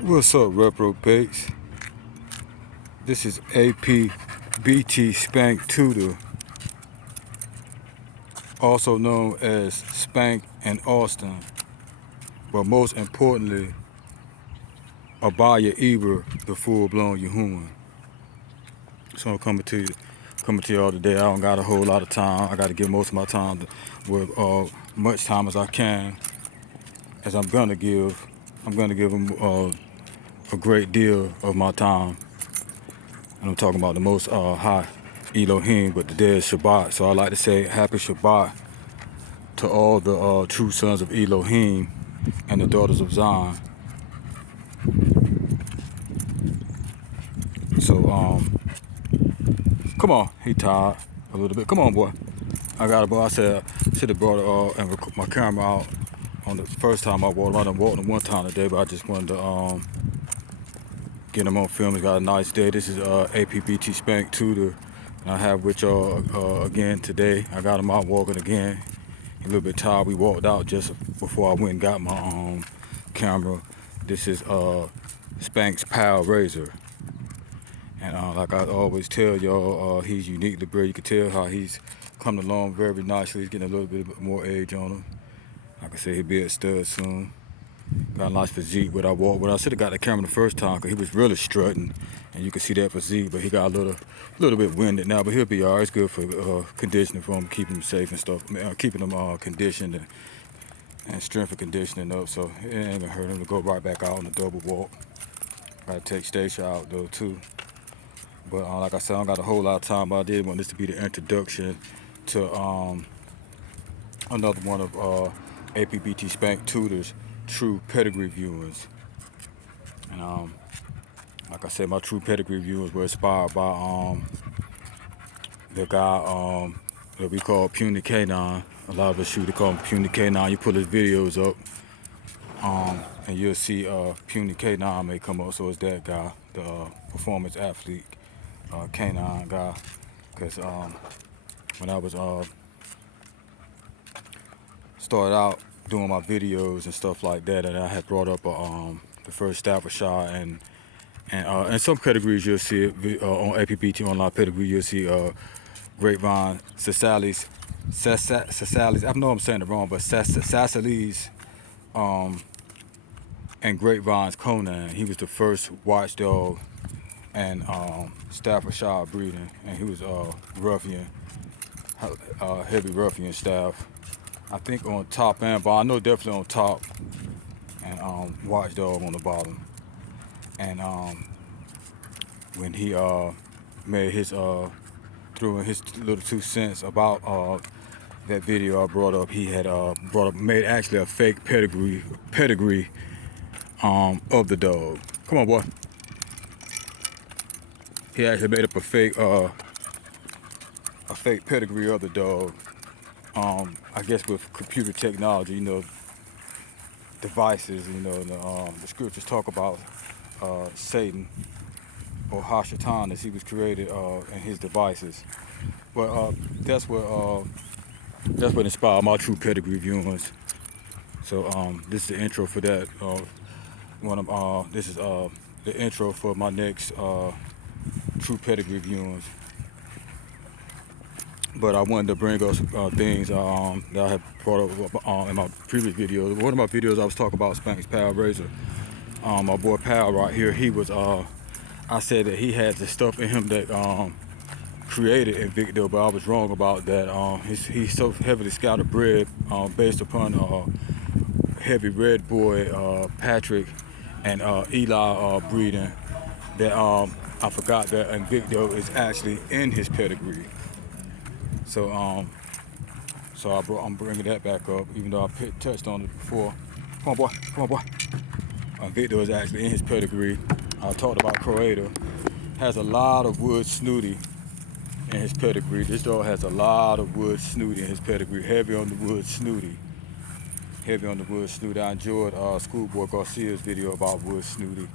What's up, reprobates? This is Apbt Spank Tudor, also known as Spank and Austin, but most importantly, Abaya Eber, the full-blown Yahuman. So I'm coming to y'all today. I don't got a whole lot of time. I got to give most of my time with much time as I can, as I'm gonna give. I'm gonna give them a great deal of my time. And I'm talking about the most high Elohim, but the day is Shabbat. So I like to say happy Shabbat to all the true sons of Elohim and the daughters of Zion. So come on, he tired a little bit. Come on, boy. I got it, boy. I said I should have brought and my camera out on the first time I walked. I done walked him one time today, but I just wanted to get him on film. He's got a nice day. This is Apbt Spank Tudor, and I have with y'all again today. I got him out walking again. He's a little bit tired. We walked out just before I went and got my camera. This is Spank's Power Razor. And like I always tell y'all, he's uniquely bred. You can tell how he's coming along very nicely. He's getting a little bit more age on him. Like I said, he'll be a stud soon. Got a nice physique. When I should have got the camera the first time, because he was really strutting, and you can see that physique. But he got a little bit winded now. But he'll be alright. It's good for conditioning for him, keeping him safe and stuff, keeping him conditioned and strength and conditioning up. So it ain't gonna hurt him to go right back out on the double walk. Gotta take Stacia out though too. But like I said, I don't got a whole lot of time, but I did want this to be the introduction to another one of Apbt Spank Tudor's true pedigree viewers. And like I said, my true pedigree viewers were inspired by the guy that we call Puny K9. A lot of us shoot, they call him Puny K9. You pull his videos up, and you'll see Puny K9 may come up. So it's that guy, the performance athlete K9 guy. Because when I was started out doing my videos and stuff like that, and I had brought up the first Staffordshire and some pedigrees you'll see it on Apbt online pedigree. You'll see Grapevine Sassali's. I know I'm saying it wrong, but Sassali's and Grapevine's Conan. He was the first watchdog and Staffordshire breeding, and he was ruffian, heavy ruffian staff. I think on top end, but I know definitely on top, and watchdog on the bottom. And when he made his threw in his little 2 cents about that video I brought up, he had made actually a fake pedigree of the dog. Come on, boy. He actually made up a fake pedigree of the dog. I guess with computer technology, you know, devices, you know, the scriptures talk about Satan or Hashatan as he was created and his devices. But that's what inspired my true pedigree viewings. So this is the intro for that. This is the intro for my next true pedigree viewings. But I wanted to bring up things that I had brought up in my previous video. One of my videos I was talking about Spank's Power Razor. My boy Pal right here, he was, I said that he had the stuff in him that created Invicto, but I was wrong about that. He's so heavily scouted bred based upon heavy red boy Patrick and Eli breeding that I forgot that Invicto is actually in his pedigree. So I'm bringing that back up, even though I touched on it before. Come on, boy. Come on, boy. Victor is actually in his pedigree. I talked about Croator. Has a lot of wood snooty in his pedigree. This dog has a lot of wood snooty in his pedigree. Heavy on the wood snooty. Heavy on the wood snooty. I enjoyed Schoolboy Garcia's video about wood snooty,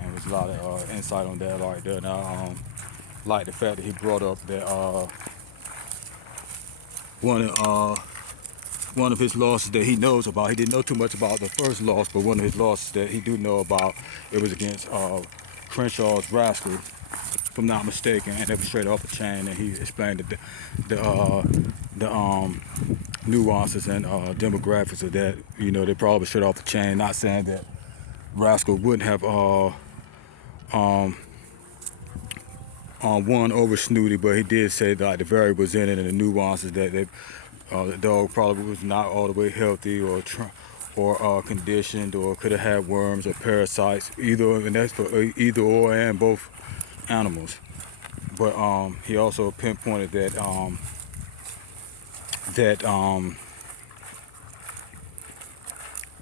and there's a lot of insight on that right there. And I like the fact that he brought up that one one of his losses that he knows about. He didn't know too much about the first loss, but one of his losses that he do know about, it was against Crenshaw's Rascal, if I'm not mistaken, and it was straight off the chain. And he explained the nuances and demographics of that. You know, they probably straight off the chain. Not saying that Rascal wouldn't have won over Snooty, but he did say that the variables in it and the nuances that the dog probably was not all the way healthy or conditioned, or could have had worms or parasites, either, and that's for either or and both animals. But he also pinpointed that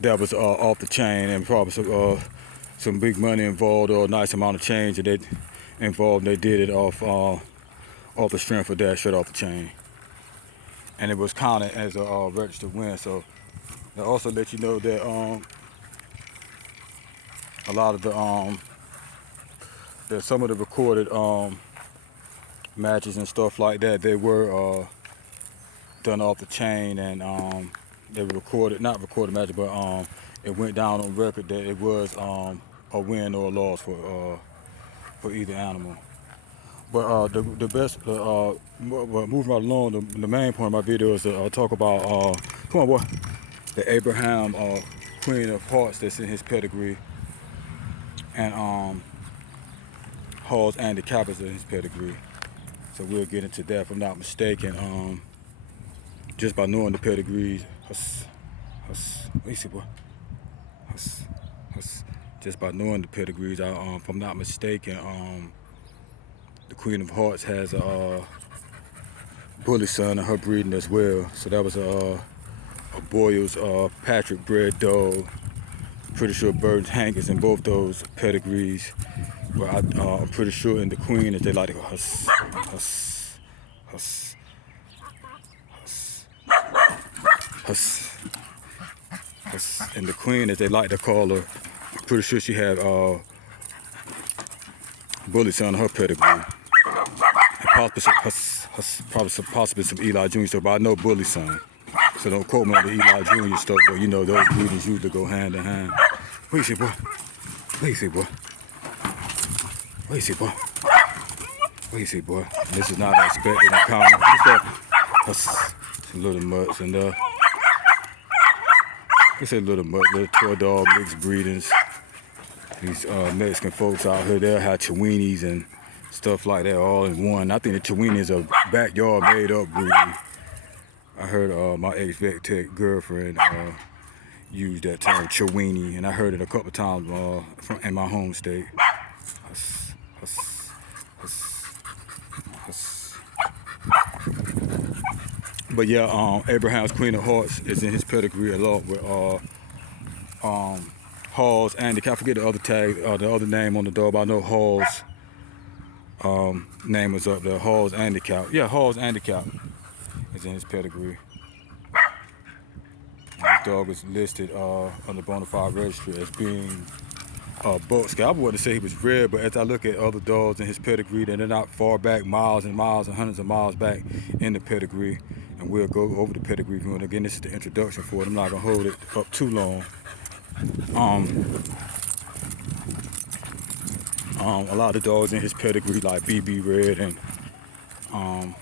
that was off the chain, and probably some big money involved, or a nice amount of change that they involved. They did it off the strength of that, straight off the chain, and it was counted as a registered win. So they also let you know that a lot of that some of the recorded matches and stuff like that, they were done off the chain, and they were not recorded matches, but it went down on record that it was a win or a loss for either animal. But the best, moving right along, the main point of my video is to talk about, come on boy, the Abraham Queen of Hearts that's in his pedigree, and Hall's and the Capp is in his pedigree. So we'll get into that, if I'm not mistaken. Just by knowing the pedigrees, what you see, boy? Just by knowing the pedigrees, if I'm not mistaken, the Queen of Hearts has a Bullyson and her breeding as well. So that was a Boyles Patrick bred dog. Pretty sure Burton's Hank is in both those pedigrees. But I'm pretty sure in the Queen is they like to go huss. And the Queen, as they like to call her, I'm pretty sure she had Bullyson on her pedigree. And possibly some Eli Jr. stuff, but I know Bullyson. So don't quote me on the Eli Jr. stuff, but you know those breedings usually go hand in hand. What you see, boy? What you see, boy? What you see, boy? What you see, boy? This is not an expected encounter. Some little mutts and it's a little mutt, little toy dog mixed breedings. These Mexican folks out here, they'll have Chiweenies and stuff like that all in one. I think the Chiweenie is a backyard made up breed. I heard my ex-vet tech girlfriend use that term Chiweenie, and I heard it a couple times in my home state. But yeah, Abraham's Queen of Hearts is in his pedigree along with Hall's and I forget the other tag, the other name on the dog, but I know Hall's name was up there. Hall's and the Capp. Yeah, Hall's and the Capp is in his pedigree. This dog is listed on the Bonafide registry as being Buckskin. I wouldn't say he was red, but as I look at other dogs in his pedigree, then they're not far back, miles and miles and hundreds of miles back in the pedigree. And we'll go over the pedigree view. And again, this is the introduction for it. I'm not gonna hold it up too long. A lot of dogs in his pedigree, like BB Red and I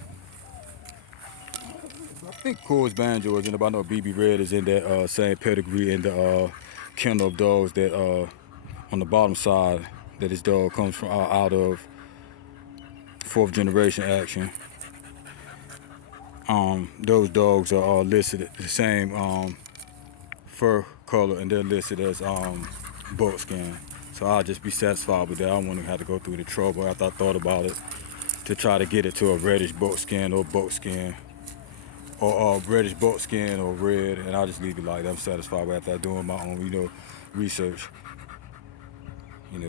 think COY'S Banjo is in it, but I know BB Red is in that same pedigree in the kennel of dogs that on the bottom side that this dog comes from out of 4th generation action. Those dogs are listed the same fur color, and they're listed as Buckskin. So I'll just be satisfied with that. I don't want to have to go through the trouble after I thought about it to try to get it to a reddish buckskin or buckskin, or reddish buckskin or red, and I'll just leave it like that. I'm satisfied with after doing my own, research.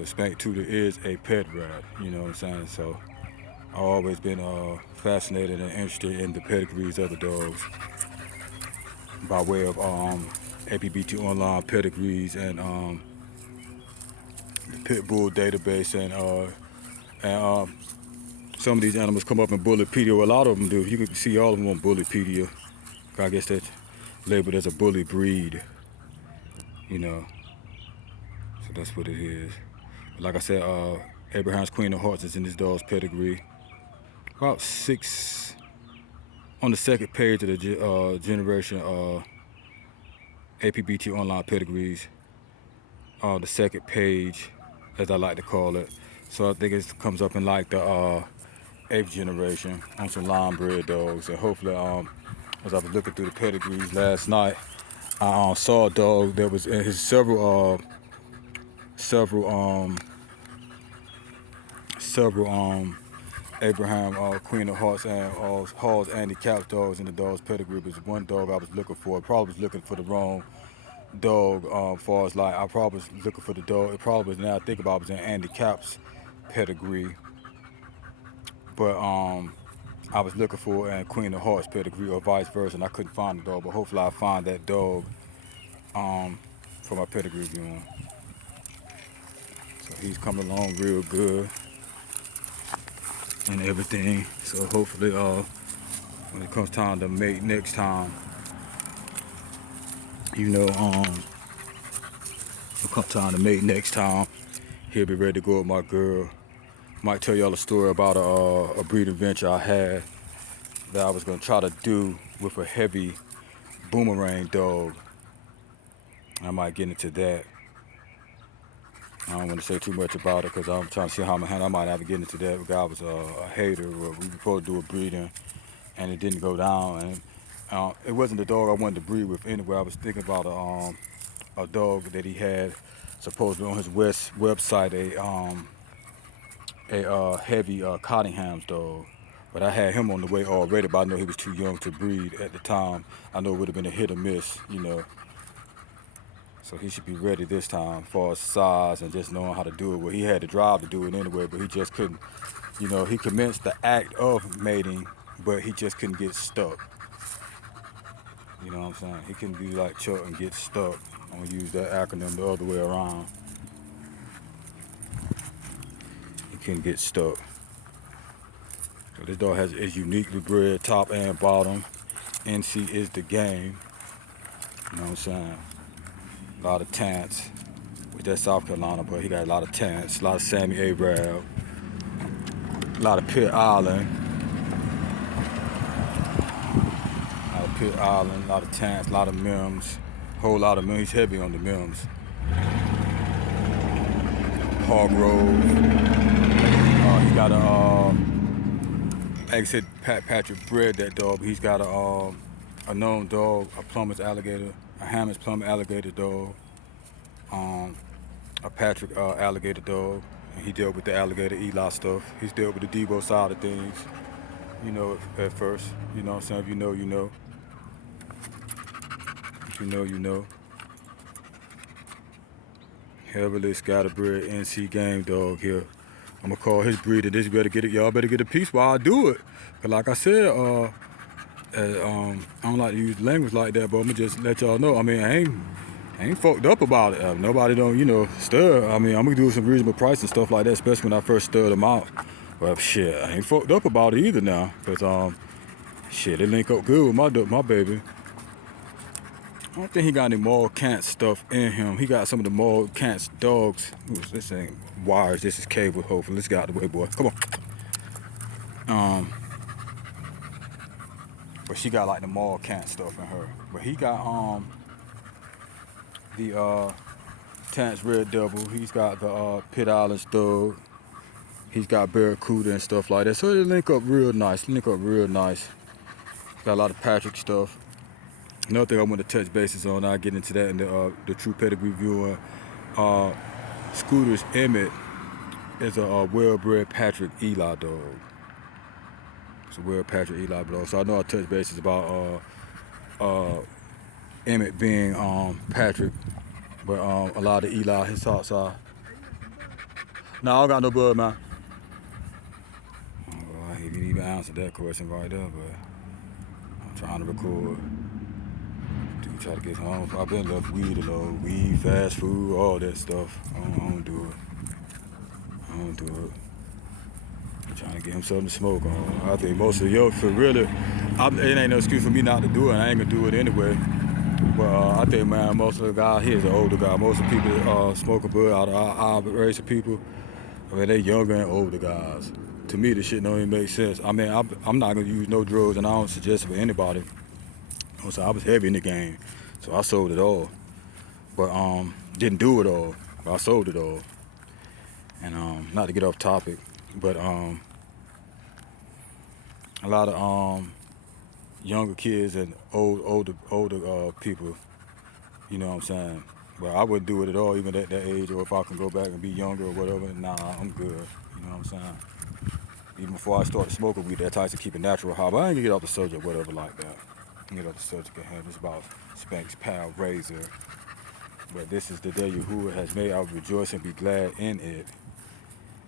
Spank Tudor is a pet rat, you know what I'm saying? So I've always been fascinated and interested in the pedigrees of the dogs by way of Apbt online pedigrees and the pit bull database, and some of these animals come up in Bullypedia. Well, a lot of them do. You can see all of them on Bullypedia. I guess that labeled as a bully breed, you know. So that's what it is. But like I said, Abraham's Queen of Hearts is in this dog's pedigree. About 6 on the second page of the generation Apbt online pedigrees. The second page, as I like to call it. So I think it comes up in like the 8th generation on some line bred dogs. And hopefully, as I was looking through the pedigrees last night, I saw a dog that was in his several Abraham Queen of Hearts and Halls Andy Capp dogs in the dog's pedigree. Was one dog I was looking for. I probably was looking for the wrong dog. As far as like, I probably was looking for the dog. It probably was, now I think about it, was in Andy Capp's pedigree. But I was looking for a Queen of Hearts pedigree or vice versa, and I couldn't find the dog. But hopefully I find that dog for my pedigree viewing. So he's coming along real good and everything. So hopefully when it comes time to mate next time, you know, when it comes time to mate next time, he'll be ready to go with my girl. Might tell y'all a story about a breeding venture I had that I was gonna try to do with a heavy boomerang dog. I might get into that. I don't want to say too much about it because I'm trying to see how I'm gonna handle. I might have to get into that. The guy was a hater. We were supposed to do a breeding, and it didn't go down. And it wasn't the dog I wanted to breed with anyway. I was thinking about a dog that he had supposedly on his website, a heavy Cottingham's dog. But I had him on the way already, but I know he was too young to breed at the time. I know it would have been a hit or miss, you know. So he should be ready this time as far as size and just knowing how to do it. Well, he had the drive to do it anyway, but he just couldn't, you know, he commenced the act of mating, but he just couldn't get stuck. You know what I'm saying? He couldn't be like Chuck and get stuck. I'm gonna use that acronym the other way around. He couldn't get stuck. So this dog is uniquely bred, top and bottom. NC is the game. You know what I'm saying? A lot of tants, which that's South Carolina, but he got a lot of tants, a lot of Sammy Arab, a lot of Pitt Island, a lot of tants, a lot of mims, whole lot of mims. He's heavy on the mims. Hog Road. He got like I said, Patrick bred that dog, but he's got a known dog, a Plummer's alligator, a Hammond's Plummer alligator dog, a Patrick alligator dog, and he dealt with the alligator Eli stuff. He's dealt with the Debo side of things, you know, at first. You know what I'm saying? If you know, you know. If you know, you know. Heavily scatterbred NC game dog here. I'm gonna call his breeder. This better get it. Y'all better get a piece while I do it. Cause like I said, I don't like to use language like that, but I'm gonna just let y'all know. I mean, I ain't fucked up about it. Nobody don't, you know, stir. I mean, I'm gonna do some reasonable price and stuff like that, especially when I first stirred them out. But shit, I ain't fucked up about it either now, cause shit, it link up good with my baby. I don't think he got any mall cant stuff in him. He got some of the mall cants dogs. Ooh, this ain't wires. This is cable. Hopefully, let's get out of the way, boy. Come on. But she got like the mall cant stuff in her. But he got the Tant's Red Devil. He's got the Pitt Island Thug. He's got Barracuda and stuff like that. So they link up real nice. Got a lot of Patrick stuff. Another thing I want to touch bases on, I'll get into that in the true pedigree viewing. Scooter's Emmett is a well-bred Patrick Eli dog. It's a well Patrick Eli dog. So I know I touched bases about Emmett being Patrick, but a lot of Eli, his thoughts are. No, I don't got no blood, man. Well, he didn't even answer that question right there, but I'm trying to record. Try to get home. I've been left weed alone. Weed, fast food, all that stuff. I don't do it. I'm trying to get him something to smoke on. I think most of y'all for really, it ain't no excuse for me not to do it. I ain't gonna do it anyway. But I think, man, most of the guys here is the older guy. Most of the people smoking bud out of our race of people, I mean, they younger and older guys. To me, this shit don't even make sense. I mean, I'm not gonna use no drugs, and I don't suggest it for anybody. So I was heavy in the game, so I sold it all. But didn't do it all. But I sold it all. And not to get off topic, but a lot of younger kids and older people, you know what I'm saying? But I wouldn't do it at all, even at that age, or if I can go back and be younger or whatever. Nah, I'm good. You know what I'm saying? Even before I started smoking weed, that type to keep it natural high. But I ain't gonna get off the subject, whatever, like that. Get off the subject at hand. It's about Spanks, Pal, Razor. But this is the day Yahuwah has made. I will rejoice and be glad in it.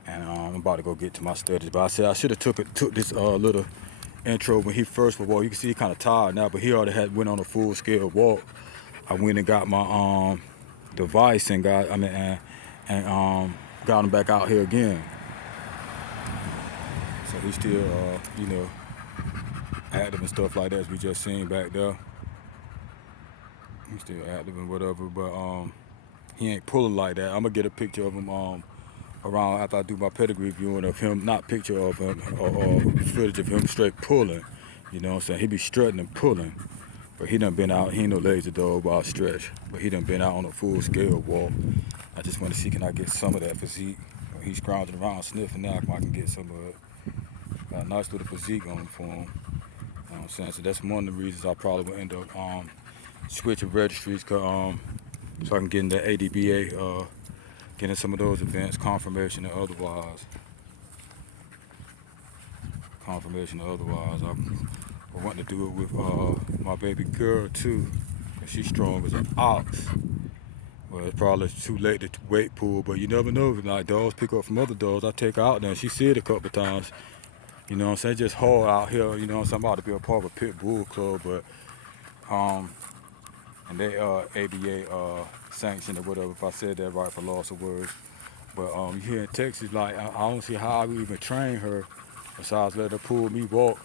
And I'm about to go get to my studies. But I said I should have took this little intro when he first was walk. You can see he kind of tired now, but he already had went on a full scale walk. I went and got my device and got got him back out here again. So he's still you know, active and stuff like that, as we just seen back there. He's still active and whatever, but he ain't pulling like that. I'm gonna get a picture of him around after I do my pedigree viewing of him, not picture of him or footage of him straight pulling. You know what I'm saying? He be strutting and pulling. But he done been out, he ain't no lazy dog by a stretch, but he done been out on a full scale walk. I just want to see, can I get some of that physique? He's scrounging around sniffing now, if I can get some of it. Got a nice little physique on for him. You know what I'm saying? So that's one of the reasons I probably will end up switching registries, so I can get in the ADBA, getting some of those events, confirmation and otherwise. I want to do it with my baby girl too, and she's strong as an ox. Well, it's probably too late to weight pool, but you never know. Like dogs pick up from other dogs, I take her out there and she see it a couple of times. You know what I'm saying? Just hard out here, you know what I'm saying? I'm about to be a part of a pit bull club, but and they ABA sanctioned or whatever, if I said that right for loss of words. But here in Texas, like I don't see how I would even train her besides let her pull me walk.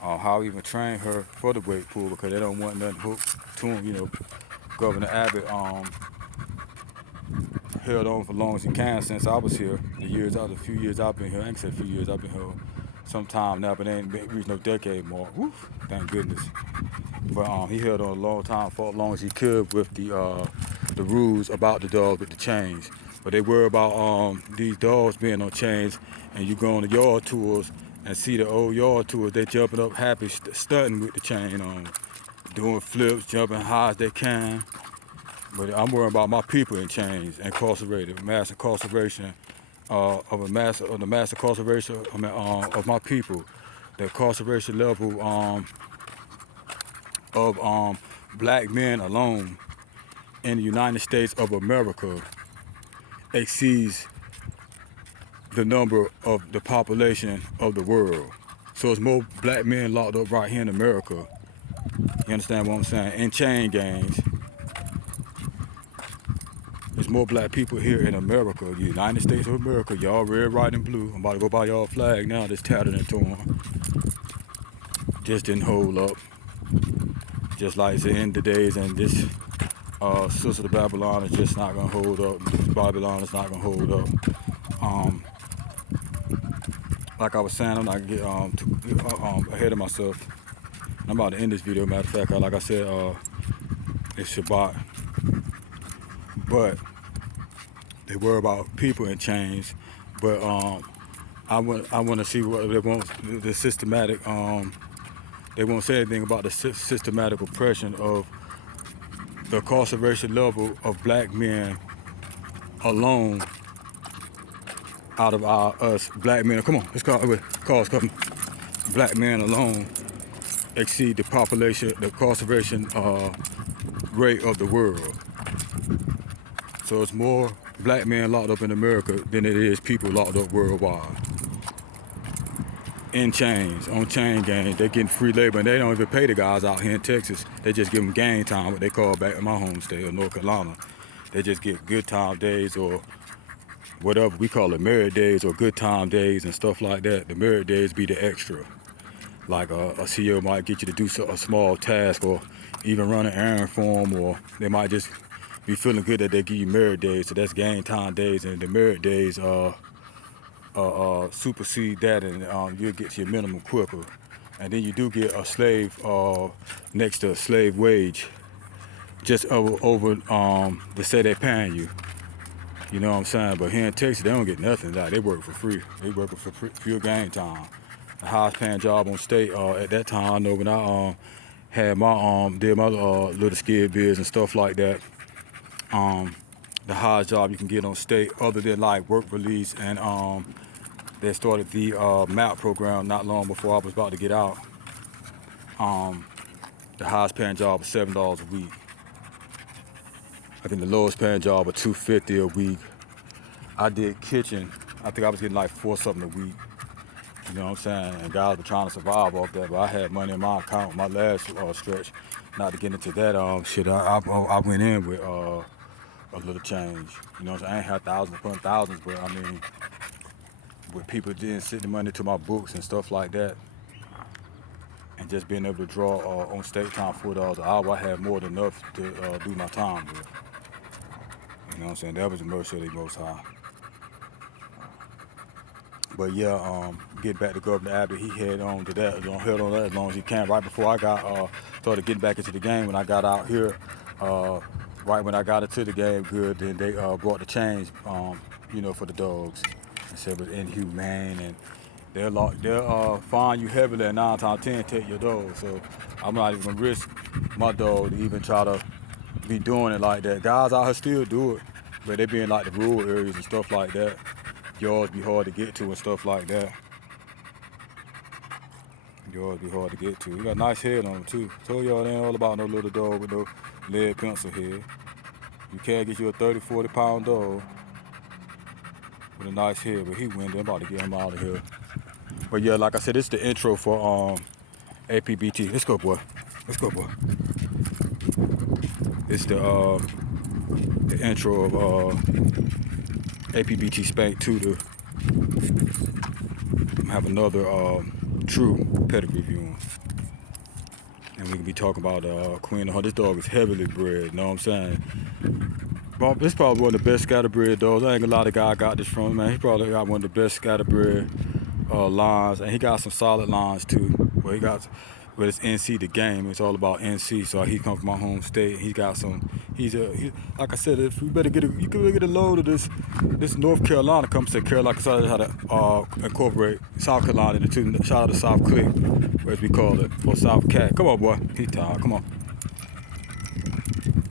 How I even train her for the weight pool, because they don't want nothing hooked to them. You know, Governor Abbott held on for as long as he can since I was here. A few years I've been here. I ain't say a few years, I've been here some time now, but they ain't reached no decade mark. Woo, thank goodness. But he held on a long time, fought as long as he could with the rules about the dogs with the chains. But they worry about these dogs being on chains, and you go on the yard tours and see the old yard tours, they jumping up happy, stunting with the chain on, doing flips, jumping high as they can. But I'm worried about my people in chains, incarcerated, mass incarceration of the mass incarceration of my people. The incarceration level of black men alone in the United States of America exceeds the number of the population of the world. So it's more black men locked up right here in America. You understand what I'm saying? In chain gangs. There's more black people here in America, the United States of America. Y'all red, white, and blue. I'm about to go buy y'all flag now that's tattered and torn. Just didn't hold up. Just like it's the end of the days, and this Sister of Babylon is just not gonna hold up. Babylon is not gonna hold up. Like I was saying, I'm not gonna get ahead of myself. I'm about to end this video. Matter of fact, like I said, it's Shabbat. But they worry about people in chains. But I want to see what they want. The systematic. They won't say anything about the systematic oppression of the incarceration level of black men alone. Out of us black men, come on, let's call it. Cars coming. Black men alone exceed the population, the incarceration rate of the world. So it's more black men locked up in America than it is people locked up worldwide. In chains, on chain gangs, they're getting free labor, and they don't even pay the guys out here in Texas. They just give them gang time, what they call back in my home state of North Carolina. They just get good time days or whatever we call it, merit days or good time days and stuff like that. The merit days be the extra. Like a CEO might get you to do a small task, or even run an errand for them, or they might just be feeling good that they give you merit days. So that's game time days, and the merit days supersede that, and you'll get to your minimum quicker. And then you do get a slave next to a slave wage, just over to say they're paying you. You know what I'm saying? But here in Texas, they don't get nothing. Like, they work for free. They work for pure game time. The highest paying job on state at that time, I know when I had my did my little skid biz and stuff like that. The highest job you can get on state, other than like work release, and they started the MAP program not long before I was about to get out. The highest paying job was $7 a week. I think the lowest paying job was $250 a week. I did kitchen. I think I was getting like $4 something a week. You know what I'm saying? And guys were trying to survive off that, but I had money in my account my last stretch. Not to get into that shit. I went in with a little change. You know what I'm saying? I ain't had thousands upon thousands, but I mean, with people then sending money to my books and stuff like that, and just being able to draw on state time $4 an hour, I had more than enough to do my time with. You know what I'm saying? That was the mercy of the Most High. But yeah, getting back to Governor Abbott, he held on to that as long as he can. Right before I got started getting back into the game, when I got out here, right when I got into the game good, then they brought the change, you know, for the dogs. They said it was inhumane, and they'll fine you heavily, and 9 times 10 take your dog. So I'm not even gonna risk my dog to even try to be doing it like that. Guys out here still do it, but they be in like the rural areas and stuff like that. Yards be hard to get to and stuff like that. Yards be hard to get to. You got a nice head on them too. Told y'all it ain't all about no little dog with no lead pencil head. You can't get you a 30, 40 pound dog with a nice head, but he went. I'm about to get him out of here. But yeah, like I said, it's the intro for Apbt. Let's go, boy. Let's go, boy. It's the intro of Apbt Spank Tudor. I have another true pedigree viewing. And we can be talking about Queen of Heart. This dog is heavily bred, you know what I'm saying? Well, this is probably one of the best scatterbred dogs. I ain't gonna lie, the guy I got this from, man. He probably got one of the best scatterbred lines, and he got some solid lines too. Well, he got, but it's NC the game. It's all about NC. So he come from my home state. He got some. Like I said, if we better you can get a load of this North Carolina. Come say Carolina, because I had to incorporate South Carolina into two. Shout out to South Click, as we call it, or South Cat. Come on, boy. He tired. Come on.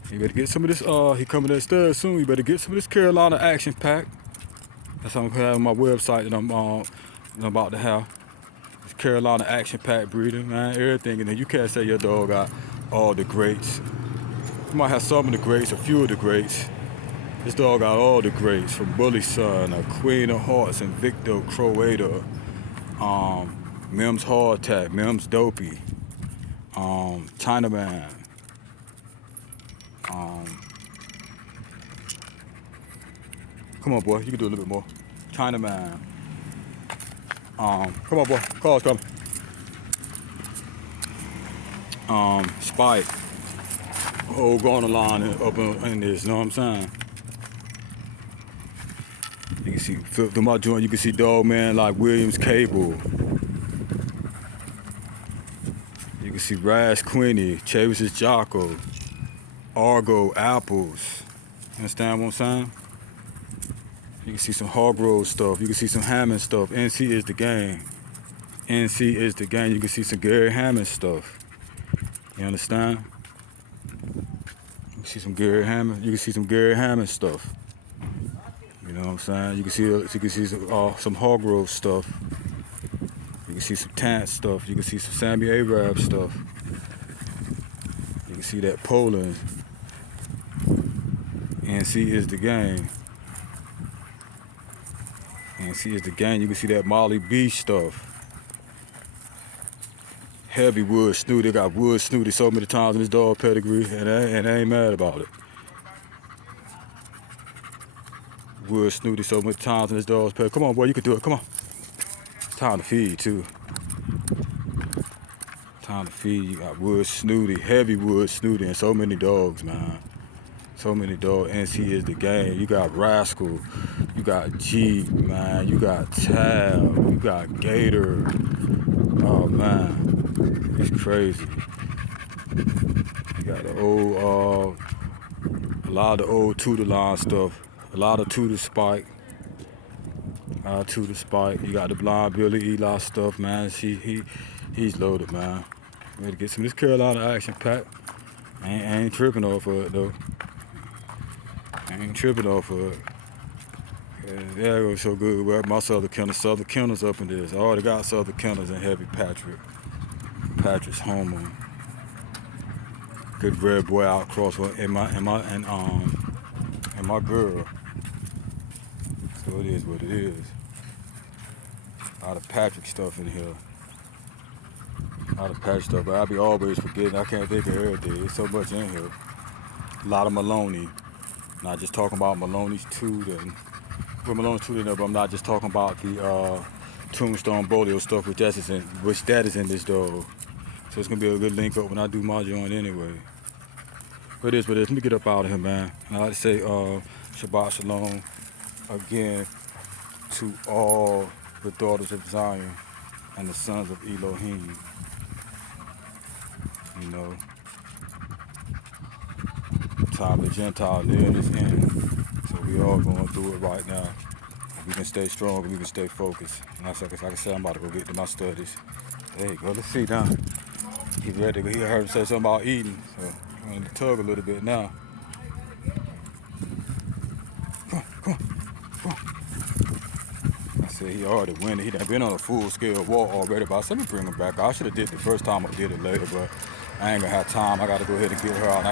You better get some of this. He coming upstairs soon. You better get some of this Carolina action pack. That's what I'm gonna have on my website that I'm about to have. This Carolina action pack breeding, man. Everything in there. You can't say your dog got all the greats. You might have some of the greats, a few of the greats. This dog got all the greats, from Bullyson, Queen of Hearts, and Victor Croator, Mims Hardtack, Mims Dopey, Chinaman. Come on, boy, you can do a little bit more. Chinaman. Come on, boy, call's coming. Spike. Whole Garner line up in this, you know what I'm saying? You can see, through my joint, you can see dog man like Williams Cable. You can see Rash Quinny, Chavis Jocko, Argo Apples. You understand what I'm saying? You can see some Hargrove stuff. You can see some Hammond stuff. NC is the game. NC is the game. You can see some Gary Hammond stuff. You understand? You can see some Gary Hammond. You can see some Gary Hammond stuff. You know what I'm saying? You can see some Hargrove stuff. You can see some Tant stuff. You can see some Sammy Arab stuff. You can see that Poland. NC is the game. NC is the game. You can see that Molly B stuff. Heavy wood snooty. They got wood snooty so many times in this dog pedigree, and I ain't mad about it. Wood snooty so many times in this dog's pedigree. Come on, boy, you can do it. Come on. It's time to feed too. Time to feed. You got Wood Snooty, heavy Wood Snooty, and so many dogs, man. So many dogs. NC is the game. You got Rascal. You got G, man. You got Tab. You got Gator. Oh, man. It's crazy. You got the old, a lot of the old Tudor line stuff. A lot of Tudor Spike. Tudor Spike. You got the Blind Billy Eli stuff, man. He's loaded, man. Ready to get some of this Carolina action pack. I ain't tripping off of it, though. I ain't tripping off of it. Yeah, it goes so good. Where my Southern Kennels up in this. I already got Southern Kennels and Heavy Patrick's homer. Good red boy out cross and my girl. So it is what it is. A lot of Patrick stuff in here. A lot of Patrick stuff, but I be always forgetting. I can't think of everything. There's so much in here. A lot of Maloney. Not just talking about Maloney's tooth and put Maloney's tooth in there, but I'm not just talking about the Tombstone Bolio stuff, which that is in this dog. So it's gonna be a good link up when I do my joint anyway. But it is what it is. Let me get up out of here, man. And I like to say Shabbat Shalom again to all the daughters of Zion and the sons of Elohim. You know, time the Gentile live is in. So we all going through it right now. If we can stay strong, we can stay focused. And like I said, I'm about to go get to my studies. There you go. Let's see now. He's ready. He heard him say something about eating. So I'm going to tug a little bit now. Come on. I said he already went. He done been on a full scale walk already, but I said let me bring him back. I should have did the first time I did it later, but I ain't gonna have time. I gotta go ahead and get her out.